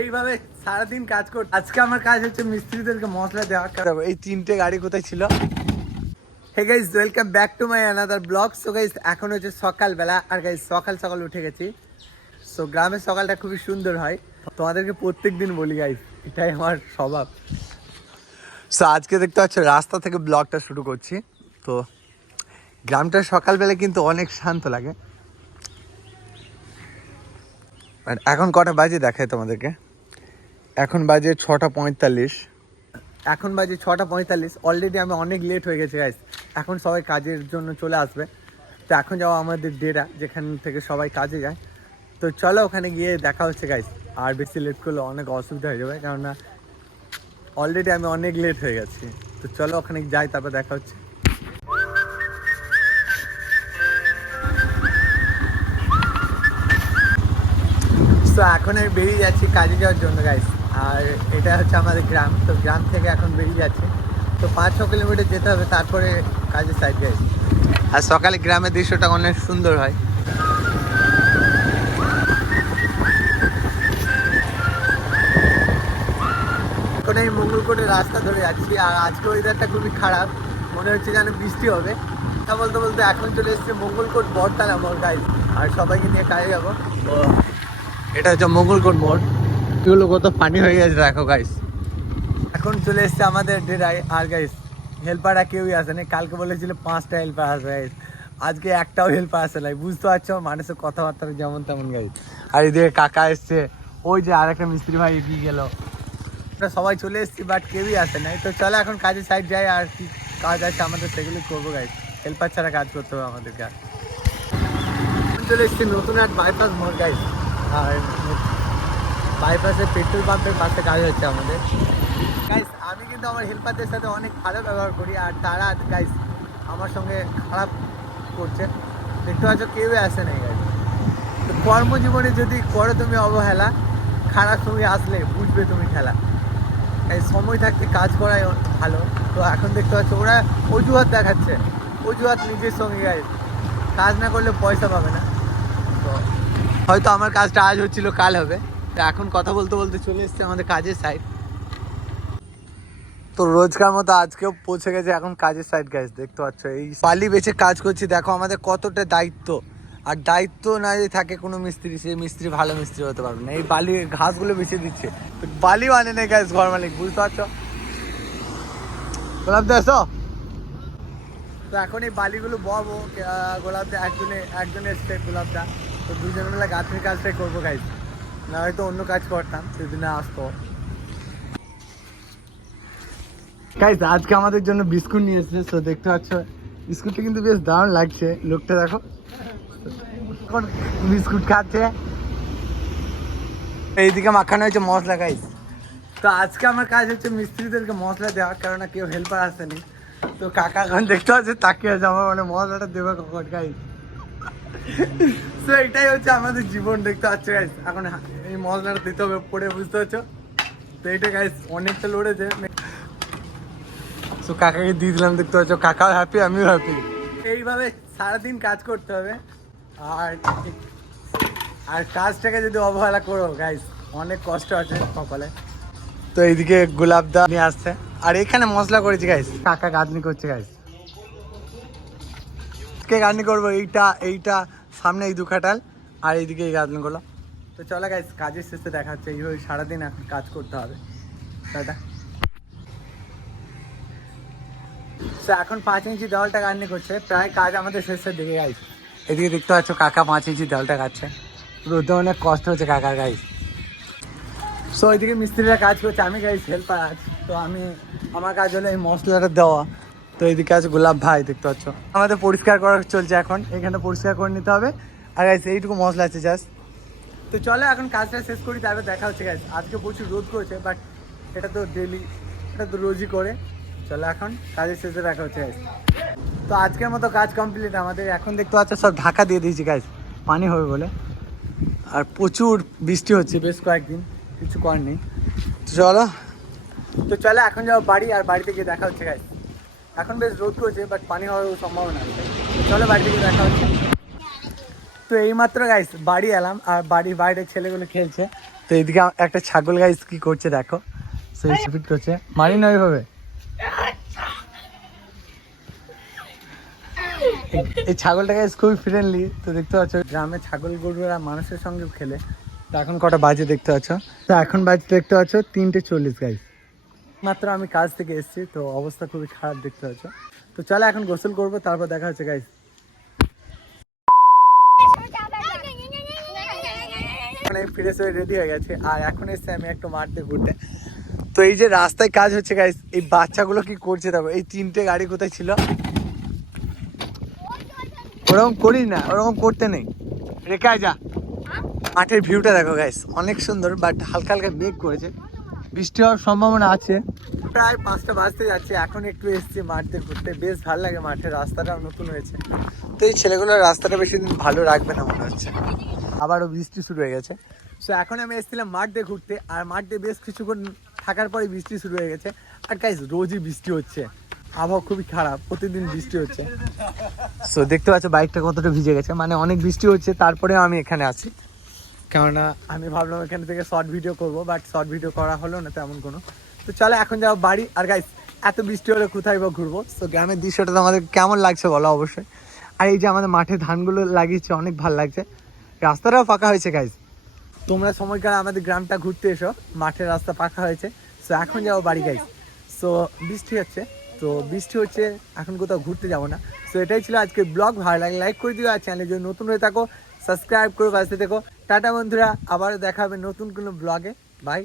এইভাবে সারাদিন কাজ কর আজকে আমার কাজ হচ্ছে মিস্ত্রিদেরকে মশলা দেওয়া। দেখো, এই তিনটে গাড়ি কোথায় ছিল? Hey guys welcome back to my another blog so guys এখন হচ্ছে সকালবেলা আর গাইস সকাল সকাল উঠে গেছি। সো গ্রামের সকালটা খুবই সুন্দর হয়। তোমাদেরকে প্রত্যেক দিন বলি গাইস এটাই আমার স্বভাব। সো আজকে দেখতে পাচ্ছ রাস্তা থেকে ব্লগটা শুরু করছি। তো গ্রামটা সকালবেলা কিন্তু অনেক শান্ত লাগে। আর এখন কটা বাজে দেখায় তোমাদেরকে। এখন বাজে ছটা পঁয়তাল্লিশ। এখন বাজে ছটা পঁয়তাল্লিশ। অলরেডি আমি অনেক লেট হয়ে গেছে গাইস এখন সবাই কাজের জন্য চলে আসবে। তো এখন যাওয়া আমাদের ডেরা যেখান থেকে সবাই কাজে যায়। তো চলো ওখানে গিয়ে দেখা হচ্ছে গাইস আর বেশি লেট করলে অনেক অসুবিধা হয়ে যাবে, কেননা অলরেডি আমি অনেক লেট হয়ে গেছি। তো চলো ওখানে যাই, তারপর দেখা হচ্ছে। তো এখন আমি বেরিয়ে যাচ্ছি কাজে যাওয়ার জন্য গাইস আর এটা হচ্ছে আমাদের গ্রাম। তো গ্রাম থেকে এখন বেরিয়ে যাচ্ছে। তো পাঁচ ছ কিলোমিটার যেতে হবে, তারপরে কাজের সাইড গাইস আর সকালে গ্রামের দৃশ্যটা অনেক সুন্দর হয়। এখন এই মঙ্গলকোটের রাস্তা ধরে যাচ্ছি, আর আজকে ওয়েদারটা খুবই খারাপ। মনে হচ্ছে যেন বৃষ্টি হবে। তা বলতে বলতে এখন চলে এসেছে মঙ্গলকোট বর্তাল আমার গাইস আর সবাইকে নিয়ে কাজে যাব। এটা হচ্ছে মঙ্গলকোট মোড় এগুলো কত ফানি হয়ে গেছে, দেখো গাইস এখন চলে এসছে আমাদের ডেরাই আর গাইস হেল্পাররা কেউই আসেনি কালকে বলেছিল পাঁচটা হেল্পার আসবে গাইস আজকে একটাও হেল্পার আসে নাই। বুঝতে পারছ মানুষের কথাবার্তা যেমন তেমন গাইস আর এদিকে কাকা এসছে। ওই যে আর একটা মিস্ত্রি ভাই এগিয়ে গেল। সবাই চলে এসেছি বাট কেউই আসে নাই। তো চলো এখন কাজের সাইড যাই, আর কি কাজ আছে আমাদের সেগুলো করব গাইস হেল্পার ছাড়া কাজ করতে হবে আমাদেরকে। আর চলে এসেছি নতুন এক বাইপাস মোড় গাইস আর বাইপাসে পেট্রোল পাম্পের পাশে কাজ হচ্ছে আমাদের। গাইস আমি কিন্তু আমার হেল্পারদের সাথে অনেক ভালো ব্যবহার করি আর তারা গাইস আমার সঙ্গে খারাপ করছে। দেখতে পাচ্ছ কেউ আসে নাই গাইস তো কর্মজীবনে যদি করো তুমি অবহেলা, খারাপ সময় আসলে বুঝবে তুমি খেলা। এই সময় থাকতে কাজ করাই ভালো। তো এখন দেখতে পাচ্ছ, ওরা অজুহাত দেখাচ্ছে। অজুহাত নিজের সঙ্গে গাইস কাজ না করলে পয়সা পাবে না। তো হয়তো আমার কাজটা আজ হচ্ছিল, কাল হবে। তো এখন কথা বলতে বলতে চলে এসছে আমাদের কাজের সাইড তো রোজকার মতো আজকেও পৌঁছে গেছে এখন কাজের সাইড গাইজ দেখতে পাচ্ছ। এই পালি বেছে কাজ করছি, দেখো আমাদের কতটা দায়িত্ব। আর দায়িত্ব না যদি থাকে কোনো মিস্ত্রি, সে মিস্ত্রি ভালো মিস্ত্রি হতে পারবে না। এই বালি ঘাসগুলো বেছে দিচ্ছে। বালি মানে নেই গাইজ ঘর মালিক, বুঝতে পারছ? গোলাপ দা, এসো। তো এখন এই বালিগুলো ববো গোলাপ দা, একজনে একজনে এসছে গোলাপ দা তো দুজনে মিলে গাছের কাজটাই করব গাইজ না হয়তো অন্য কাজ করতাম, সেদিনে আসতো। গাইজ আজকে আমাদের জন্য বিস্কুট নিয়ে এসেছে তো দেখতে পাচ্ছ, বিস্কুটটা কিন্তু বেশ দারুণ লাগছে। লোকটা দেখো বিস্কুট খাচ্ছে। এইদিকে মাখানো হয়েছে মশলা গাইজ তো আজকে আমার কাজ হচ্ছে মিস্ত্রিদেরকে মশলা দেওয়া কারণ কেউ হেল্পার আসেনি। তো কাকা এখন দেখতে পাচ্ছে তাকে আছে, আমার মানে মশলাটা দেবে কখন গাইজ তো এটাই হচ্ছে আমাদের জীবন, দেখতে পাচ্ছ গাইস এখন এই মশলাটা দিতে হবে পড়ে বুঝতে পারছ? তো এটা গাইস অনেকটা লড়েছে। তো কাকাকে দিয়ে দিলাম, দেখতে পাচ্ছ? কাকাও হ্যাপি আমিও হ্যাপি এইভাবে সারাদিন কাজ করতে হবে। আর আর কাজটাকে যদি অবহেলা করো গাইস অনেক কষ্ট আছে সকালে। তো এইদিকে গোলাপ দা নিয়ে আসছে। আর এখানে মশলা করেছি গাইস কাকা গাঁদনি করছে গাইস কে গাঁদনি করব? এইটা এইটা। সামনে এই দু খাটাল আর এইদিকে এই করল তো চলো গাইস কাজের শেষে দেখা হচ্ছে, এইভাবে সারাদিন এখন কাজ করতে হবে। টাটা। এখন পাঁচ ইঞ্চি দেওয়ালটা গান্নি করছে? প্রায় কাজ আমাদের শেষের দিকে গাইস এদিকে দেখতে পাচ্ছ, কাকা পাঁচ ইঞ্চি দেওয়ালটা কাটছে। রোদে অনেক কষ্ট হচ্ছে কাকার গাইস সো ওইদিকে মিস্ত্রিরা কাজ করছে, আমি গাইস হেল্পার আছি। তো আমি, আমার কাজ হলো এই মশলাটা দেওয়া। তো এইদিকে আছে গোলাপ ভাই, দেখতে পাচ্ছ। আমাদের পরিষ্কার করা চলছে এখন, এখানে পরিষ্কার করে নিতে হবে। আর গাইস এইটুকু মশলা আছে জাস্ট তো চলো এখন কাজটা শেষ করি, তারপর দেখা হচ্ছে গাইস আজকে প্রচুর রোদ করেছে বাট এটা তো ডেলি এটা তো রোজই করে। চলো এখন কাজের শেষে দেখা হচ্ছে গাইস তো আজকের মতো কাজ কমপ্লিট আমাদের এখন দেখতে পাচ্ছ সব ঢাকা দিয়ে দিয়েছি গাইস পানি হবে বলে। আর প্রচুর বৃষ্টি হচ্ছে বেশ কয়েকদিন, কিছু করার নেই। তো চলো তো চলো এখন যাও বাড়ি, আর বাড়িতে গিয়ে দেখা হচ্ছে গাইস এখন বেশ রোদ করছে বাট পানি হওয়ার সম্ভাবনা আছে। চলো বাড়িতে গিয়ে দেখা হচ্ছে। তো এইমাত্র গাইস বাড়ি এলাম, আর বাড়ি বাইরে ছেলেগুলো খেলছে। তো এদিকে একটা ছাগল গাইস কি করছে দেখো। সেই স্পিড করছে। মারি না ওইভাবে। এই ছাগলটা গাইস খুবই ফ্রেন্ডলি তো দেখতে পাচ্ছ, গ্রামে ছাগল গরুরা মানুষের সঙ্গে খেলে। তো এখন কটা বাজে দেখতে পাচ্ছ। তো এখন বাজে দেখতে পাচ্ছ তিনটে চল্লিশ গাইস মাত্র আমি কাজ থেকে এসেছি, তো অবস্থা খুবই খারাপ দেখতে পাচ্ছ। তো চলো এখন গোসল করব, তারপর দেখা হচ্ছে গাইস মানে ফ্রেশ হয়ে রেডি হয়ে গেছে, আর এখন এসে আমি একটু মাঠতে ঘুরতে। তো এই যে রাস্তায় কাজ হচ্ছে গাইস এই বাচ্চাগুলো কি করছে দেখো, এই তিনটে গাড়ি কোথায় ছিল? ওরকম করি না, ওরকম করতে নেই। রেখে আয়, যা। মাঠের ভিউটা দেখো গাইস অনেক সুন্দর বাট হালকা হালকা মেঘ করেছে। বৃষ্টি হওয়ার সম্ভাবনা আছে। প্রায় পাঁচটা বাজতে যাচ্ছে এখন একটু এসছি মাঠে ঘুরতে। বেশ ভালো লাগে মাঠের রাস্তাটাও নতুন হয়েছে। তো এই ছেলেগুলোর রাস্তাটা বেশি দিন ভালো রাখবে না মনে হচ্ছে। আবারও বৃষ্টি শুরু হয়ে গেছে। সো এখন আমি এসেছিলাম মাঠ দিয়ে ঘুরতে আর মাঠ দিয়ে বেশ কিছুক্ষণ থাকার পরে বৃষ্টি শুরু হয়ে গেছে। আর গাইস রোজই বৃষ্টি হচ্ছে। আবহাওয়া খুবই খারাপ প্রতিদিন বৃষ্টি হচ্ছে। সো দেখতে পাচ্ছ বাইকটা কতটা ভিজে গেছে। মানে অনেক বৃষ্টি হচ্ছে তারপরে আমি এখানে আছি। কেননা আমি ভাবলাম এখান থেকে শর্ট ভিডিও করব বাট শর্ট ভিডিও করা হলো না তেমন কোনো। তো চলো, এখন যাব বাড়ি। আর গাইস এত বৃষ্টি হলে কোথায় বা ঘুরবো? তো গ্রামের দৃশ্যটা তো আমাদের কেমন লাগছে বলো অবশ্যই। আর এই যে আমাদের মাঠে ধানগুলো লাগিয়েছে, অনেক ভালো লাগছে। রাস্তাটাও ফাঁকা হয়েছে গাইস তোমরা সময়কাল আমাদের গ্রামটা ঘুরতে এসো। মাঠের রাস্তা পাকা হয়েছে। সো এখন যাব বাড়ি গাইস সো বৃষ্টি হচ্ছে। তো বৃষ্টি হচ্ছে, এখন কোথাও ঘুরতে যাব না। সো এটাই ছিল আজকে ব্লগ। ভালো লাগে লাইক করে দিও। আর চ্যানেলে যদি নতুন হয়ে থাকো সাবস্ক্রাইব করে বাঁচতে থেকো। টাটা বন্ধুরা আবারও দেখা হবে নতুন কোনো ব্লগে বাই